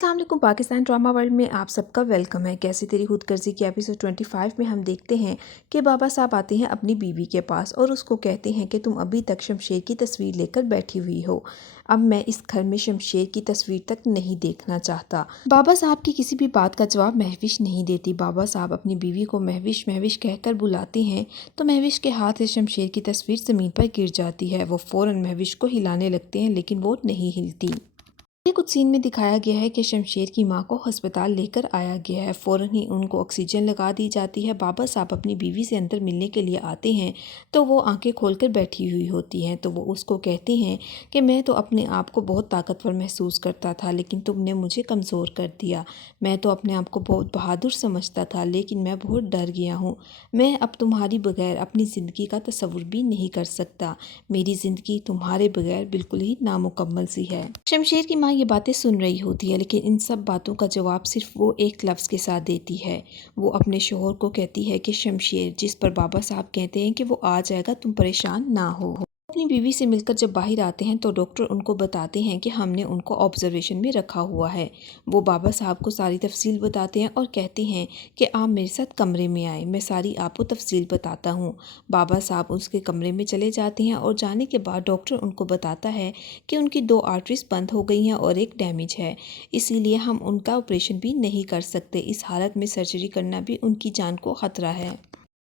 अस्सलाम वालेकुम। Pakistan drama world में आप सबका वेलकम है। कैसी तेरी खुद गर्जी के एपिसोड 25 में हम देखते हैं कि बाबा साहब आते हैं अपनी बीवी के पास और उसको कहते हैं कि तुम अभी तक शमशेर की तस्वीर लेकर बैठी हुई हो। अब मैं इस घर में शमशेर की तस्वीर तक नहीं देखना चाहता। बाबा साहब की किसी भी बात का जवाब महविश नहीं देती। बाबा साहब अपनी बीवी को महविश महविश कहकर बुलाते हैं तो महविश के हाथ से शमशेर की तस्वीर ज़मीन पर गिर जाती है। वो फ़ौरन महविश को हिलाने लगते हैं लेकिन वो नहीं हिलती। ये कुछ सीन में दिखाया गया है कि शमशेर की मां को अस्पताल लेकर आया गया है। फ़ौरन ही उनको ऑक्सीजन लगा दी जाती है। बाबा साहब अपनी बीवी से अंदर मिलने के लिए आते हैं तो वो आंखें खोलकर बैठी हुई होती हैं। तो वो उसको कहते हैं कि मैं तो अपने आप को बहुत ताकतवर महसूस करता था लेकिन तुमने मुझे कमज़ोर कर दिया। मैं तो अपने आप को बहुत बहादुर समझता था लेकिन मैं बहुत डर गया हूँ। मैं अब तुम्हारी बगैर अपनी ज़िंदगी का तसव्वुर भी नहीं कर सकता। मेरी ज़िंदगी तुम्हारे बगैर बिल्कुल ही नामुकम्मल सी है। शमशेर की माँ ये बातें सुन रही होती है लेकिन इन सब बातों का जवाब सिर्फ वो एक लफ्ज़ के साथ देती है। वो अपने शोहर को कहती है कि शमशेर, जिस पर बाबा साहब कहते हैं कि वो आ जाएगा, तुम परेशान ना हो। अपनी बीवी से मिलकर जब बाहर आते हैं तो डॉक्टर उनको बताते हैं कि हमने उनको ऑब्जर्वेशन में रखा हुआ है। वो बाबा साहब को सारी तफसील बताते हैं और कहते हैं कि आप मेरे साथ कमरे में आए, मैं सारी आपको तफसील बताता हूँ। बाबा साहब उसके कमरे में चले जाते हैं और जाने के बाद डॉक्टर उनको बताता है कि उनकी 2 आर्टरीज बंद हो गई हैं और एक डैमेज है, इसीलिए हम उनका ऑपरेशन भी नहीं कर सकते। इस हालत में सर्जरी करना भी उनकी जान को ख़तरा है।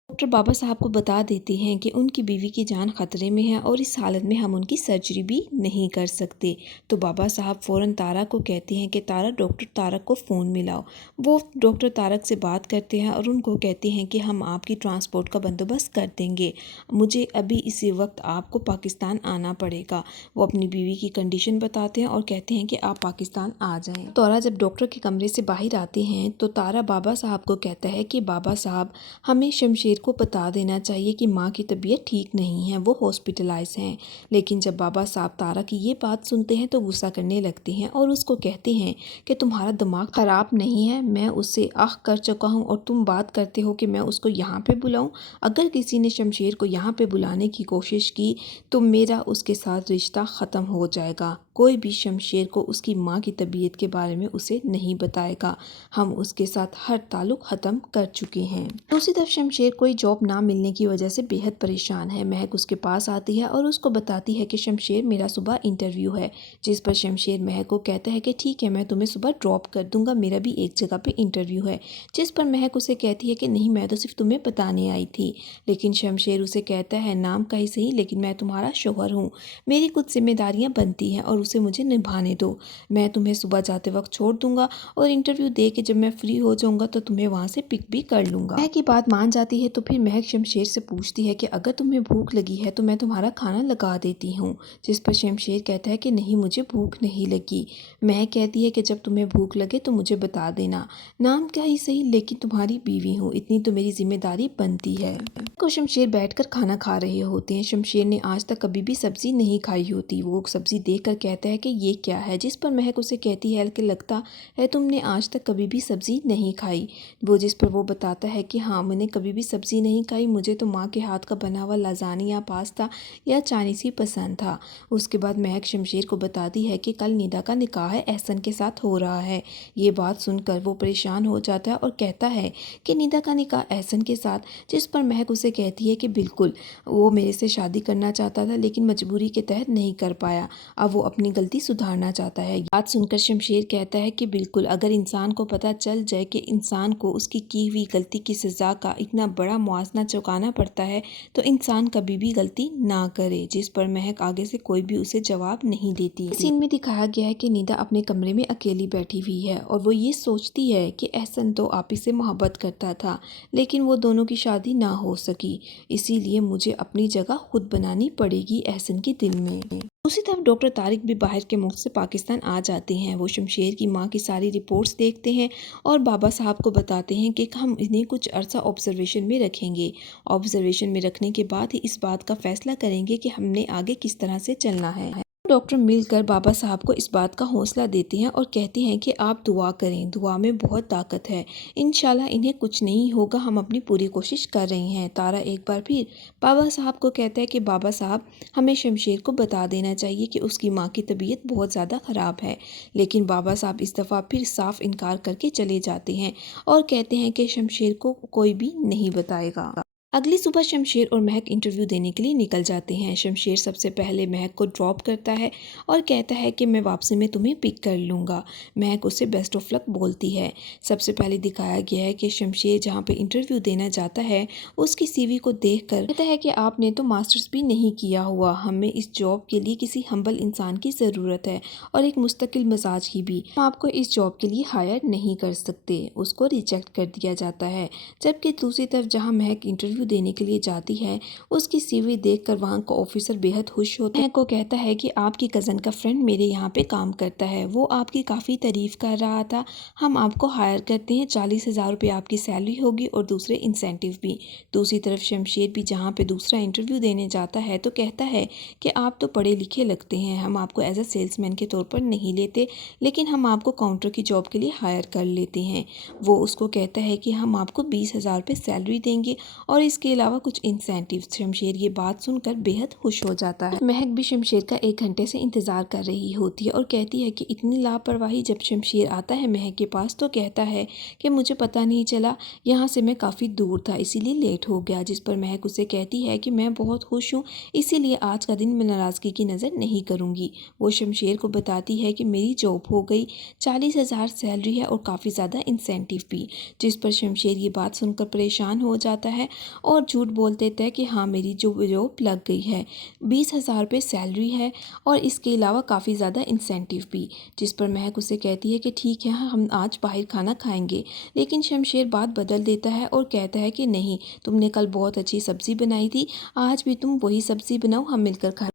डॉक्टर बाबा साहब को बता देते हैं कि उनकी बीवी की जान खतरे में है और इस हालत में हम उनकी सर्जरी भी नहीं कर सकते। तो बाबा साहब फ़ौरन तारा को कहते हैं कि तारा, डॉक्टर तारक को फ़ोन मिलाओ। वो डॉक्टर तारक से बात करते हैं और उनको कहते हैं कि हम आपकी ट्रांसपोर्ट का बंदोबस्त कर देंगे, मुझे अभी इसी वक्त आपको पाकिस्तान आना पड़ेगा। वो अपनी बीवी की कंडीशन बताते हैं और कहते हैं कि आप पाकिस्तान आ जाएँ। तारा जब डॉक्टर के कमरे से बाहर आते हैं तो तारा बाबा साहब को कहता है कि बाबा साहब, हमें शमशेर को बता देना चाहिए कि माँ की तबीयत ठीक नहीं है, वो हॉस्पिटलाइज हैं। लेकिन जब बाबा साहब तारा की ये बात सुनते हैं तो गुस्सा करने लगते हैं और उसको कहते हैं कि तुम्हारा दिमाग ख़राब नहीं है, मैं उससे आह कर चुका हूँ और तुम बात करते हो कि मैं उसको यहाँ पे बुलाऊँ। अगर किसी ने शमशेर को यहाँ पे बुलाने की कोशिश की तो मेरा उसके साथ रिश्ता ख़त्म हो जाएगा। कोई भी शमशेर को उसकी माँ की तबीयत के बारे में उसे नहीं बताएगा। हम उसके साथ हर ताल्लुक़ ख़त्म कर चुके हैं। दूसरी तरफ शमशेर कोई जॉब ना मिलने की वजह से बेहद परेशान है। महक उसके पास आती है और उसको बताती है कि शमशेर, मेरा सुबह इंटरव्यू है। जिस पर शमशेर महक को कहता है कि ठीक है, मैं तुम्हें सुबह ड्रॉप कर दूंगा, मेरा भी एक जगह पे इंटरव्यू है। जिस पर महक उसे कहती है कि नहीं, मैं तो सिर्फ तुम्हें बताने आई थी। लेकिन शमशेर उसे कहता है, नाम का ही सही लेकिन मैं तुम्हारा शौहर हूँ, मेरी कुछ जिम्मेदारियाँ बनती हैं और उसे मुझे निभाने दो। मैं तुम्हें सुबह जाते वक्त छोड़ दूंगा और इंटरव्यू दे के जब मैं फ्री हो जाऊंगा तो तुम्हें वहाँ से पिक भी कर लूँगा। महक की बात मान जाती है तो फिर महक शमशेर से पूछती है कि अगर तुम्हें भूख लगी है तो मैं तुम्हारा खाना लगा देती हूँ। जिस पर शमशेर कहता है कि नहीं, मुझे भूख नहीं लगी। महक कहती है कि जब तुम्हें भूख लगे तो मुझे बता देना, नाम क्या ही सही लेकिन तुम्हारी बीवी हूँ, इतनी तो मेरी जिम्मेदारी बनती है। को शमशेर बैठकर खाना खा रहे होते हैं। शमशेर ने आज तक कभी भी सब्जी नहीं खाई होती। वो सब्जी देखकर कहता है कि ये क्या है। जिस पर महक उसे कहती है कि लगता है तुमने आज तक कभी भी सब्जी नहीं खाई। जिस पर वो बताता है कि हाँ, मैंने कभी भी सब्जी नहीं खाई, मुझे तो माँ के हाथ का बना हुआ लाजानिया, पास्ता या चाइनीज़ ही पसंद था। उसके बाद महक शमशेर को बताती है कि कल निदा का निकाह है, एहसन के साथ हो रहा है। ये बात सुनकर वो परेशान हो जाता है और कहता है कि निदा का निकाह एहसन के साथ। जिस पर महक उसे कहती है कि बिल्कुल, वो मेरे से शादी करना चाहता था लेकिन मजबूरी के तहत नहीं कर पाया, अब वो अपनी गलती सुधारना चाहता है। बात सुनकर शमशेर कहता है कि बिल्कुल, अगर इंसान को पता चल जाए कि इंसान को उसकी की हुई गलती की सज़ा का इतना बड़ा मुआवजा चुकाना पड़ता है तो इंसान कभी भी गलती ना करे। जिस पर महक आगे से कोई भी उसे जवाब नहीं देती। सीन में दिखाया गया है कि निदा अपने कमरे में अकेली बैठी हुई है और वो ये सोचती है कि एहसन तो आपी से मोहब्बत करता था लेकिन वो दोनों की शादी ना हो सकी, इसीलिए मुझे अपनी जगह खुद बनानी पड़ेगी एहसन के दिल में। दूसरी तरफ डॉक्टर तारिक भी बाहर के मुल्क से पाकिस्तान आ जाते हैं। वो शमशेर की माँ की सारी रिपोर्ट्स देखते हैं और बाबा साहब को बताते हैं कि हम इन्हें कुछ अरसा ऑब्जर्वेशन में रखेंगे। ऑब्जर्वेशन में रखने के बाद ही इस बात का फैसला करेंगे कि हमने आगे किस तरह से चलना है। डॉक्टर मिलकर बाबा साहब को इस बात का हौसला देते हैं और कहते हैं कि आप दुआ करें, दुआ में बहुत ताकत है, इंशाल्लाह इन्हें कुछ नहीं होगा, हम अपनी पूरी कोशिश कर रहे हैं। तारा एक बार फिर बाबा साहब को कहता है कि बाबा साहब हमें शमशेर को बता देना चाहिए कि उसकी माँ की तबीयत बहुत ज़्यादा ख़राब है। लेकिन बाबा साहब इस दफ़ा फिर साफ इनकार करके चले जाते हैं और कहते हैं कि शमशेर को कोई भी नहीं बताएगा। अगली सुबह शमशेर और महक इंटरव्यू देने के लिए निकल जाते हैं। शमशेर सबसे पहले महक को ड्रॉप करता है और कहता है कि मैं वापसी में तुम्हें पिक कर लूँगा। महक उसे बेस्ट ऑफ लक बोलती है। सबसे पहले दिखाया गया है कि शमशेर जहाँ पे इंटरव्यू देना जाता है उसकी सीवी को देखकर कहता है कि आपने तो मास्टर्स भी नहीं किया हुआ, हमें इस जॉब के लिए किसी हम्बल इंसान की ज़रूरत है और एक मुस्तकिल मिजाज की भी, हम आपको इस जॉब के लिए हायर नहीं कर सकते। उसको रिजेक्ट कर दिया जाता है। जबकि दूसरी तरफ जहाँ महक इंटरव्यू देने के लिए जाती है उसकी सीवी देखकर वहाँ का ऑफिसर बेहद खुश होता है। को कहता है कि आपकी कज़न का फ्रेंड मेरे यहाँ पे काम करता है, वो आपकी काफ़ी तारीफ़ कर रहा था, हम आपको हायर करते हैं, 40,000 रुपये आपकी सैलरी होगी और दूसरे इंसेंटिव भी। दूसरी तरफ शमशेर भी जहाँ पे दूसरा इंटरव्यू देने जाता है तो कहता है कि आप तो पढ़े लिखे लगते हैं, हम आपको एज अ सेल्समैन के तौर पर नहीं लेते, लेकिन हम आपको काउंटर की जॉब के लिए हायर कर लेते हैं। वो उसको कहता है कि हम आपको 20,000 रुपये सैलरी देंगे और इसके अलावा कुछ इंसेंटिव। शमशेर ये बात सुनकर बेहद खुश हो जाता है। महक भी शमशेर का 1 घंटे से इंतज़ार कर रही होती है और कहती है कि इतनी लापरवाही। जब शमशेर आता है महक के पास तो कहता है कि मुझे पता नहीं चला, यहाँ से मैं काफ़ी दूर था इसीलिए लेट हो गया। जिस पर महक उसे कहती है कि मैं बहुत खुश हूँ, इसीलिए आज का दिन मैं नाराज़गी की नज़र नहीं करूँगी। वो शमशेर को बताती है कि मेरी जॉब हो गई, 40,000 सैलरी है और काफ़ी ज़्यादा इंसेंटिव भी। जिस पर शमशेर ये बात सुनकर परेशान हो जाता है और झूठ बोल देता है कि हाँ मेरी जॉब लग गई है, 20,000 रुपये सैलरी है और इसके अलावा काफ़ी ज़्यादा इंसेंटिव भी। जिस पर महक उसे कहती है कि ठीक है हम आज बाहर खाना खाएंगे। लेकिन शमशेर बात बदल देता है और कहता है कि नहीं, तुमने कल बहुत अच्छी सब्ज़ी बनाई थी, आज भी तुम वही सब्ज़ी बनाओ, हम मिलकर खा